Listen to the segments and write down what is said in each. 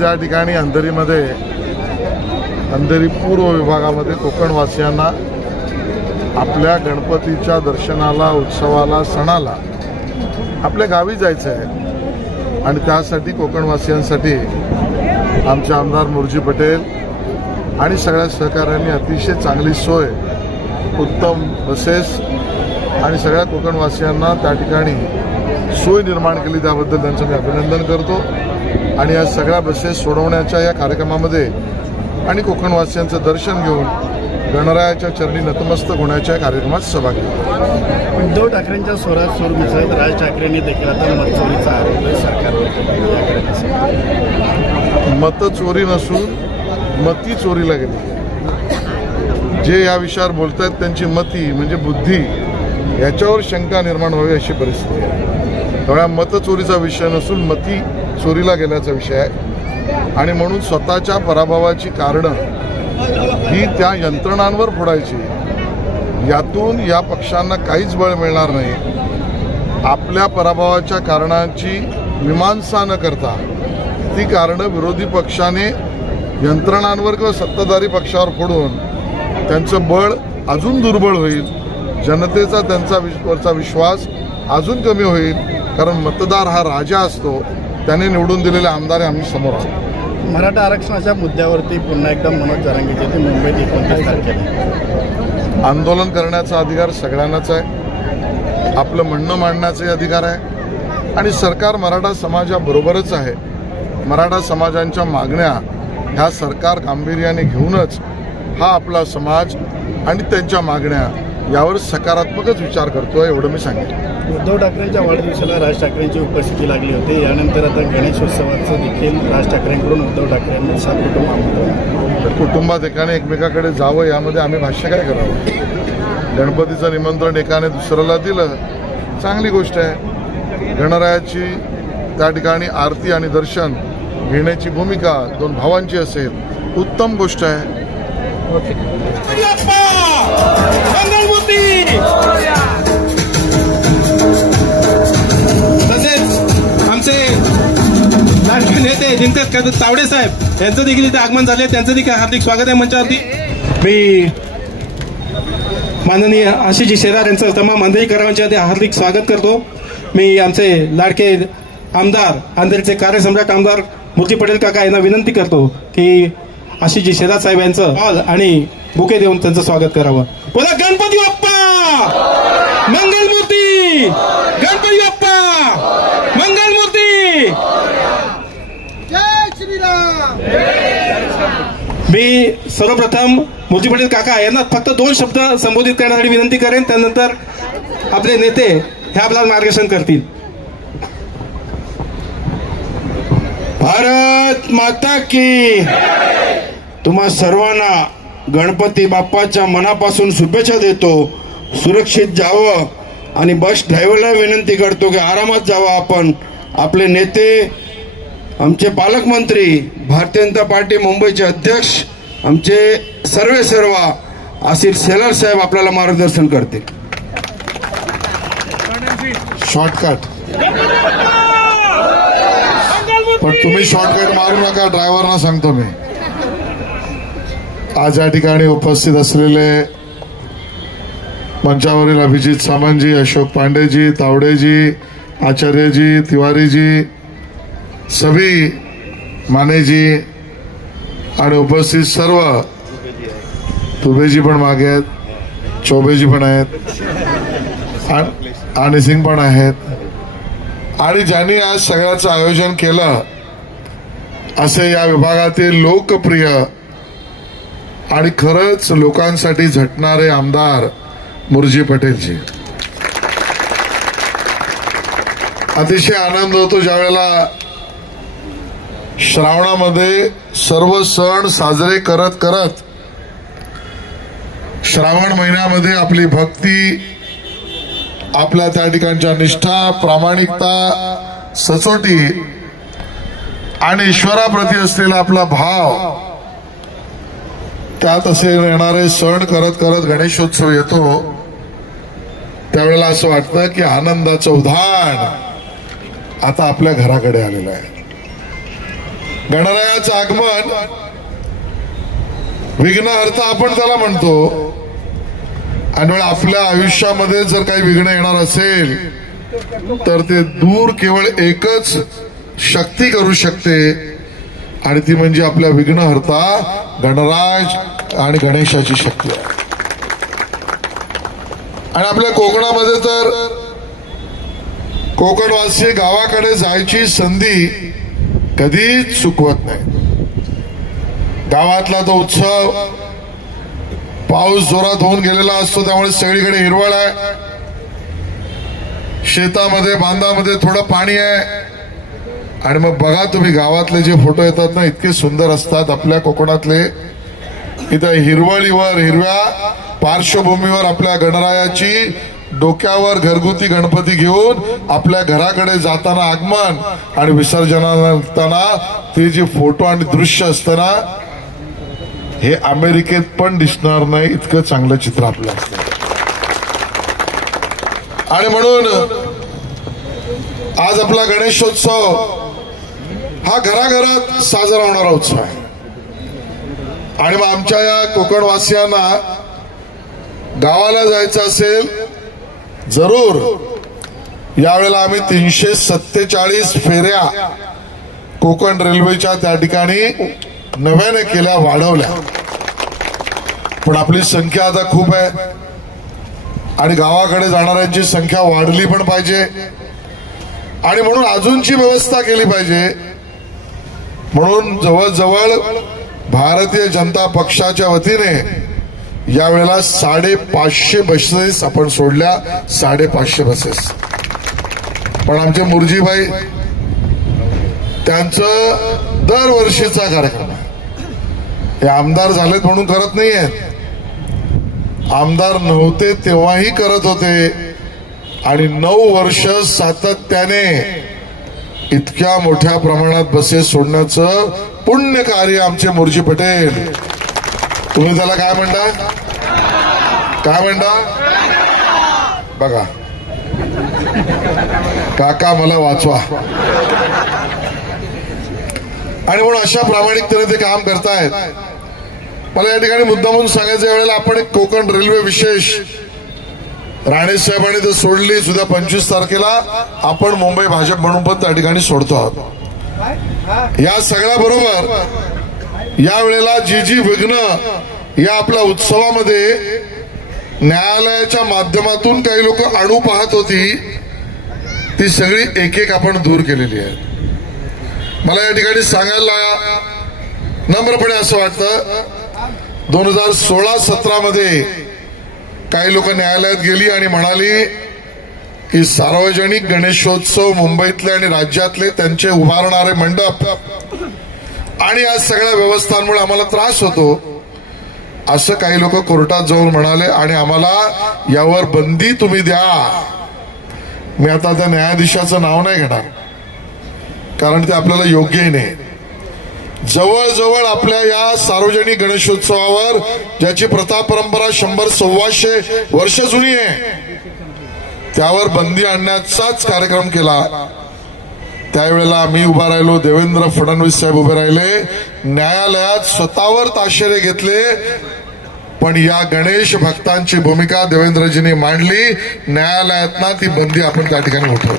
आज या ठिकाणी अंधेरीमध्ये अंधेरी पूर्व विभागामध्ये कोकणवासियांना आपल्या गणपतीच्या दर्शनाला, उत्सवाला, सणाला आपल्या गावी जायचं आहे आणि त्यासाठी कोकणवासियांसाठी आमचे आमदार मुर्जी पटेल आणि सगळ्या सहकाऱ्यांनी अतिशय चांगली सोय, उत्तम बसेस आणि सगळ्या कोकणवासियांना त्या ठिकाणी सोय निर्माण केली, त्याबद्दल त्यांचं मी अभिनंदन करतो। आणि या सगळ्या बसेस सोडवण्याच्या या कार्यक्रमामध्ये आणि कोकणवासियांचं दर्शन घेऊन गणरायाच्या चरणी नतमस्तक होण्याच्या कार्यक्रमात सहभागी होतो। उद्धव ठाकरेंच्या स्वरात सूर मिसळत राज ठाकरेंनी देखील आता मतचोरीचा आरोप सरकारवर केला। मतचोरी नसून मती चोरीला गेली। जे या विषयावर बोलत आहेत त्यांची मती म्हणजे बुद्धी याच्यावर शंका निर्माण व्हावी अशी परिस्थिती आहे। त्यामुळे मतचोरीचा विषय नसून मती चोरीला गेल्याचा विषय आहे आणि म्हणून स्वतःच्या पराभवाची कारणं ही त्या यंत्रणांवर फोडायची, यातून या पक्षांना काहीच बळ मिळणार नाही। आपल्या पराभवाच्या कारणांची मीमांसा न करता ती कारणं विरोधी पक्षाने यंत्रणांवर किंवा सत्ताधारी पक्षावर फोडून त्यांचं बळ अजून दुर्बळ होईल, जनतेचा त्यांचा विश्वास अजून कमी होईल। कारण मतदार हा राजा असतो, त्याने निवडून दिलेले आमदार आम्ही समोर आहोत। मराठा आरक्षणाच्या मुद्द्यावरती पुन्हा एकदा मनोज जरांगे ते मुंबईत 29 तारखेला आंदोलन करण्याचा अधिकार सगळ्यांनाच आहे, आपलं म्हणणं मांडण्याचाही अधिकार आहे आणि सरकार मराठा समाजाबरोबरच आहे। मराठा समाजांच्या मागण्या ह्या सरकार गांभीर्याने घेऊनच हा आपला समाज आणि त्यांच्या मागण्या यावर सकारात्मकच विचार करतोय, एवढं मी सांगेन। उद्धव ठाकरेंच्या वाढदिवसाला राज ठाकरेंची उपस्थिती लागली होती। यानंतर आता गणेशोत्सवाचं देखील राज ठाकरेंकडून उद्धव ठाकरेंनी कुटुंबात एकाने एकमेकाकडे जावं यामध्ये आम्ही भाष्य काय करावं। गणपतीचं निमंत्रण एकाने दुसऱ्याला दिलं, चांगली गोष्ट आहे। गणरायाची त्या ठिकाणी आरती आणि दर्शन घेण्याची भूमिका दोन भावांची असेल, उत्तम गोष्ट आहे। तसेच आमचे लाडके नेते दिनकर तावडे साहेब यांचं देखील इथे आगमन झाले, त्यांचं देखील हार्दिक स्वागत आहे मंचावरती। मी माननीय आशिष शेलार यांचं तमाम अंधेरीकरांच्या आधी हार्दिक स्वागत करतो। मी आमचे लाडके आमदार अंधेरीचे कार्यसम्राट आमदार मुर्जी पटेल काका यांना विनंती करतो की आशिष शेलार साहेब यांचं हॉल आणि बुके देऊन त्यांचं स्वागत करावं। बोला गणपती बाप्पा मंगलमूर्ती, गणपती बाप्पा मंगलमूर्ती, जय श्रीराम। मी सर्वप्रथम मुर्जी पटेल काका यांना फक्त 2 शब्द संबोधित करण्यासाठी विनंती करेन, त्यानंतर आपले नेते हे आपल्याला मार्गदर्शन करतील। भारत माता की। तुम्हा सर्वांना गणपती बाप्पाच्या मनापासून शुभेच्छा देतो। सुरक्षित जावं आणि बस ड्रायव्हरला विनंती करतो की आरामात जावं आपण। आपले नेते, आमचे पालकमंत्री, भारतीय जनता पार्टी मुंबईचे अध्यक्ष, आमचे सर्व आशिष शेलार साहेब आपल्याला मार्गदर्शन करतील। शॉर्टकट, पण तुम्ही शॉर्टकट मारू नका, ड्रायव्हरना सांगतो मी। आज या ठिकाणी उपस्थित असलेले मंचावरील अभिजित सामंतजी, अशोक पांडेजी, तावडेजी, आचार्यजी, तिवारीजी, सभी मानेजी आणि उपस्थित सर्व, तुबेजी पण मागे आहेत, चौबेजी पण आहेत आणि सिंग पण आहेत आणि ज्यांनी आज सगळ्याचं आयोजन केलं असे या विभागातील लोकप्रिय आणि खरंच लोकांसाठी झटणारे आमदार मुर्जी पटेलजी। अतिशय आनंद होतो ज्यावेळेला श्रावणामध्ये सर्व सण साजरे करत करत श्रावण महिन्यामध्ये आपली भक्ती, आपल्या त्या ठिकाणच्या निष्ठा, प्रामाणिकता, सचोटी आणि ईश्वराप्रती असलेला आपला भाव, त्यात असे येणारे सण करत करत गणेशोत्सव येतो त्यावेळेला असं वाटतं की आनंदाचं उधाण आता आपल्या घराकडे आलेलं आहे। गणरायाचं आगमन विघ्नहर्ता आपण त्याला म्हणतो, आणि आपल्या आयुष्यामध्ये जर काही विघ्न येणार असेल तर ते दूर केवळ एकच शक्ती करू शकते, आणि ती म्हणजे आपल्या विघ्नहर्ता गणराज आणि गणेशाची शक्ती आहे. आणि आपल्या कोकणामध्ये तर कोकणवासी गावाकडे जायची संधी कधीच चुकवत नाही. गावातला तो उत्सव पाऊस जोरात होऊन गेलेला असतो, त्यामुळे सगळीकडे हिरवळ आहे. शेतामध्ये बांधामध्ये थोडं पाणी आहे, आणि मग बघा तुम्ही गावातले जे फोटो येतात ना, इतके सुंदर असतात आपल्या कोकणातले. इथं हिरवळीवर हिरव्या पार्श्वभूमीवर आपल्या गणरायाची डोक्यावर घरगुती गणपती घेऊन आपल्या घराकडे जाताना आगमन आणि विसर्जनानंतर ते जे फोटो आणि दृश्य असताना हे अमेरिकेत पण दिसणार नाही, इतकं चांगलं चित्र आपलं असतं. आणि म्हणून आज आपला गणेशोत्सव हा घराघरात साजरा होणारा उत्सव आहे. आणि मग आमच्या या कोकणवासियांना गावाला जायचं असेल जरूर, यावेळेला आम्ही 347 फेऱ्या कोकण रेल्वेच्या त्या ठिकाणी नव्याने केल्या, वाढवल्या. पण आपली संख्या आता खूप आहे आणि गावाकडे जाणाऱ्यांची संख्या वाढली पण पाहिजे, आणि म्हणून अजूनची व्यवस्था केली पाहिजे. म्हणून जवळजवळ भारतीय जनता पक्षाच्या वतीने यावेळेला 550 बसेस आपण सोडल्या. 550 बसेस. पण आमचे मुरजीभाई त्यांचं दरवर्षीचा कार्यक्रम आहे. हे आमदार झालेत म्हणून करत नाहीये, आमदार नव्हते तेव्हाही करत होते, आणि 9 वर्ष सातत्याने इतक्या मोठ्या प्रमाणात बसेस सोडण्याचं पुण्य कार्य आमचे मुरजी पटेल. तुम्ही त्याला काय म्हणता, काय म्हणता बघा. काका मला वाचवा. आणि म्हणून अशा प्रामाणिकतेने ते काम करतायत. मला या ठिकाणी मुद्दा म्हणून सांगायच्या वेळेला आपण एक कोकण रेल्वे विशेष राणे साहेबांनी तर सोडली सुद्धा 25 तारखेला आपण मुंबई भाजप म्हणून पण त्या ठिकाणी सोडतो आहोत. या सगळ्या बरोबर या वेळेला जी विघ्न या आपल्या उत्सवामध्ये न्यायालयाच्या माध्यमातून काही लोक आणू पाहत होती, ती सगळी एक एक आपण दूर केलेली आहे. मला या ठिकाणी सांगायला नम्रपणे असं वाटतं, 2016-17 मध्ये काही लोक न्यायालयात गेली आणि म्हणाली की सार्वजनिक गणेशोत्सव मुंबईतले आणि राज्यातले त्यांचे उभारणारे मंडप आणि या सगळ्या व्यवस्थांमुळे आम्हाला त्रास होतो, असं काही लोक कोर्टात जाऊन म्हणाले, आणि आम्हाला यावर बंदी तुम्ही द्या. मी आता त्या न्यायाधीशाचं नाव नाही घेणार, कारण ते आपल्याला योग्यही नाही. जवळजवळ आपल्या या सार्वजनिक गणेशोत्सवावर ज्याची प्रथा परंपरा 100-125 वर्ष जुनी आहे, त्यावर बंदी आणण्याचाच कार्यक्रम केला. त्यावेळेला मी उभा राहिलो, देवेंद्र फडणवीस साहेब उभे राहिले, न्यायालयात स्वतःवर ताशेरे घेतले, पण या गणेश भक्तांची भूमिका देवेंद्रजींनी मांडली. न्यायालयातना ती बंदी आपण त्या ठिकाणी उठवली.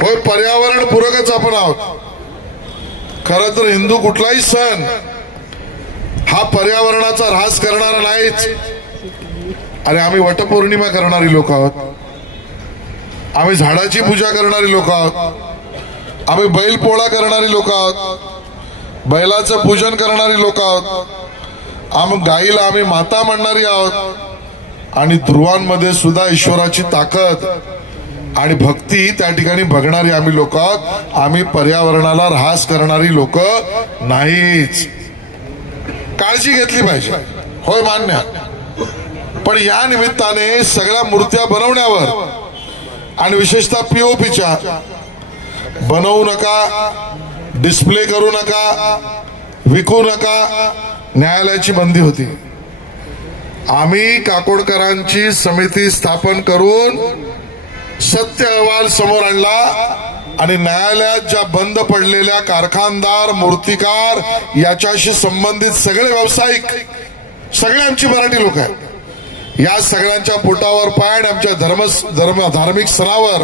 होय, पर्यावरण पूरकच आपण आहोत. खरं तर हिंदू कुठलाही सण हा पर्यावरणाचा ऱ्हास करणारा नाहीच. अरे आम्ही वटपौर्णिमा करणारी लोक आहोत, आम्ही झाडाची पूजा करणारी लोक आहोत, आम्ही बैलपोळा करणारी लोक आहोत, बैलाचं पूजन करणारी लोक आहोत, आम्ही गाईला आम्ही माता म्हणणारी आहोत, आणि ध्रुवांमध्ये सुद्धा ईश्वराची ताकद आणि भक्ती त्या ठिकाणी बघणारी आम्ही लोक आहोत. आम्ही पर्यावरणाला ऱ्हास करणारी लोक नाहीच. काळजी घेतली पाहिजे, होय मान्य, पण या निमित्ताने सगळ्या मूर्त्या बनवण्यावर आणि विशेषतः पीओपीच्या बनवू नका, डिस्प्ले करू नका, विकू नका, न्यायालयाची बंदी होती. आम्ही काकोडकरांची समिती स्थापन करून सत्य अहवाल समोर आणला आणि न्यायालयात ज्या बंद पडलेल्या कारखानदार, मूर्तिकार याच्याशी संबंधित सगळे व्यावसायिक, सगळे आमची मराठी लोक आहेत. या सगळ्यांच्या पोटावर पाय आणि आमच्या धार्मिक सणावर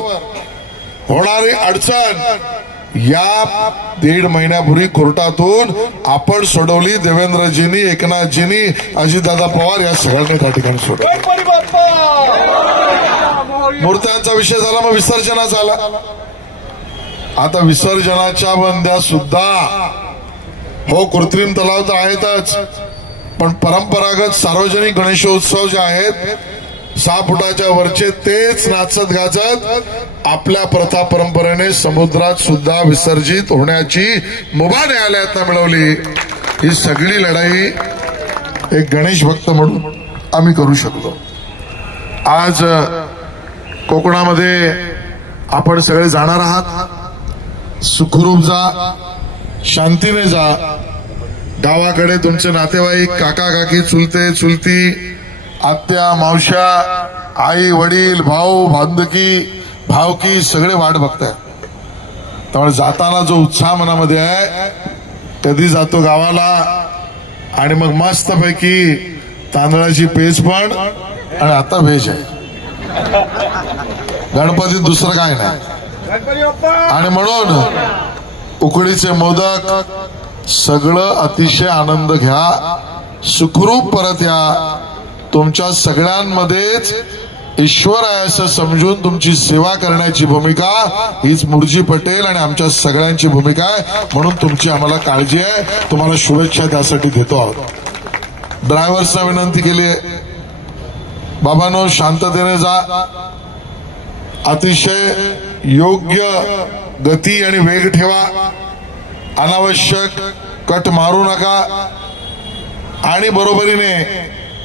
होणारी अडचण या 1.5 महिन्यापूर्वी कोर्टातून आपण सोडवली. देवेंद्रजींनी, एकनाथजींनी, अजितदादा पवार या सगळ्यांनी त्या ठिकाणी सोडवली. मूर्त्यांचा विषय झाला, मग विसर्जनाचा आला. आता विसर्जनाच्या बंद्या सुद्धा हो, कृत्रिम तलाव तर आहेतच, पण परंपरागत सार्वजनिक गणेशोत्सव जे आहेत 6 फुटाच्या वरचे तेच नाचत गाजत आपल्या प्रथा परंपरेने समुद्रात सुद्धा विसर्जित होण्याची मुभा न्यायालयात मिळवली. ही सगळी लढाई एक गणेश भक्त म्हणून आम्ही करू शकलो. आज कोकणामध्ये आपण सगळे जाणार आहात. सुखरूप जा, शांतीने जा. गावाकडे तुमचे नातेवाईक, काका काकी, चुलते चुलती, आत्या मावश्या, आई वडील, भाऊ भांदकी, भावकी सगळे वाट बघतायत. त्यामुळे जाताना जो उत्साह मनामध्ये आहे, कधी जातो गावाला आणि मग मस्तपैकी तांदळाची पेज पण आणि आता व्हेज आहे. गणपतीत दुसरं काय नाही. आणि म्हणून उकडीचे मोदक सगळं अतिशय आनंद घ्या. सुखरूप परत या. तुमच्या सगळ्यांमध्येच ईश्वर आहे असं समजून तुमची सेवा करण्याची भूमिका हीच मुर्जी पटेल आणि आमच्या सगळ्यांची भूमिका आहे. म्हणून तुमची आम्हाला काळजी आहे. तुम्हाला शुभेच्छा त्यासाठी देतो आहोत. ड्रायव्हर्सना विनंती केली आहे, बाबांनो शांततेने जा. अतिशय योग्य गती आणि वेग ठेवा. अनावश्यक कट मारू नका. आणि बरोबरीने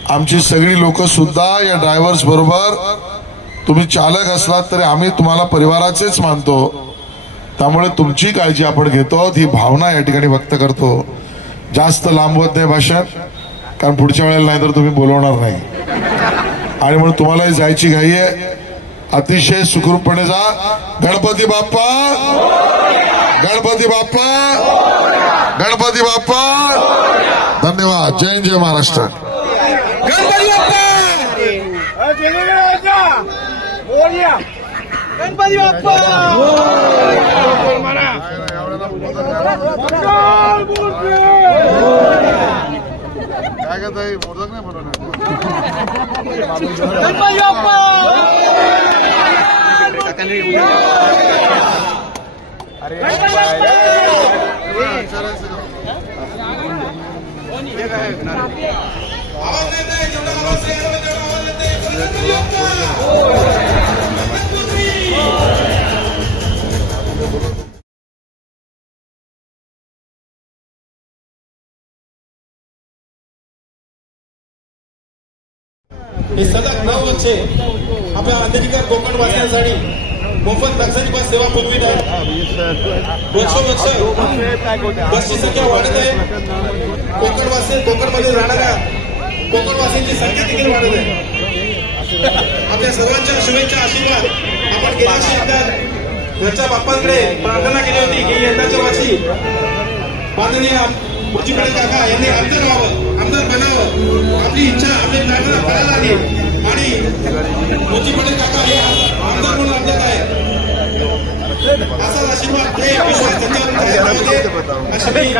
आमची सगळी लोक सुद्धा या ड्रायव्हर्स बरोबर, तुम्ही चालक असलात तरी आम्ही तुम्हाला परिवाराचेच मानतो. त्यामुळे तुमची काळजी आपण घेतो, ही भावना या ठिकाणी व्यक्त करतो. जास्त लांबवत नाही भाषण, कारण पुढच्या वेळेला नाहीतर तुम्ही बोलवणार नाही. आणि म्हणून तुम्हालाही जायची घाई आहे. अतिशय सुखरूपपणे जा. गणपती बाप्पा, गणपती बाप्पा, गणपती बाप्पा. धन्यवाद. जय हिंद, जय महाराष्ट्र. गणपती बाप्पा, गणपती बाप्पा. काय करता मोदक नाही बनवणार. गणपती बाप्पा. हे सलग 9 वर्षे आपल्या आंतरिकर कोकण वाचण्यासाठी मोफत लक्झरी बस सेवा पुरवित आहे. वर्षोवर्ष बसची संख्या वाढत आहे. कोकणमध्ये राहणाऱ्या कोकणवासींची संख्या देखील वाढत आहे. आपल्या सर्वांच्या शुभेच्छा, आशीर्वाद. आपण गेल्या वर्षी आपल्या घरच्या बाप्पांकडे प्रार्थना केली होती की यंदाच्या वर्षी माननीय मुर्जी पटेल काका यांनी आमदार व्हावं, आमदार बनावं. आपली इच्छा, आपली प्रार्थना करायला आली आणि मुर्जी पटेल काका हे आमदार म्हणून आपल्यात आहे. असाच आशीर्वाद हे विश्वास त्यांच्यावर अशा सगळ्या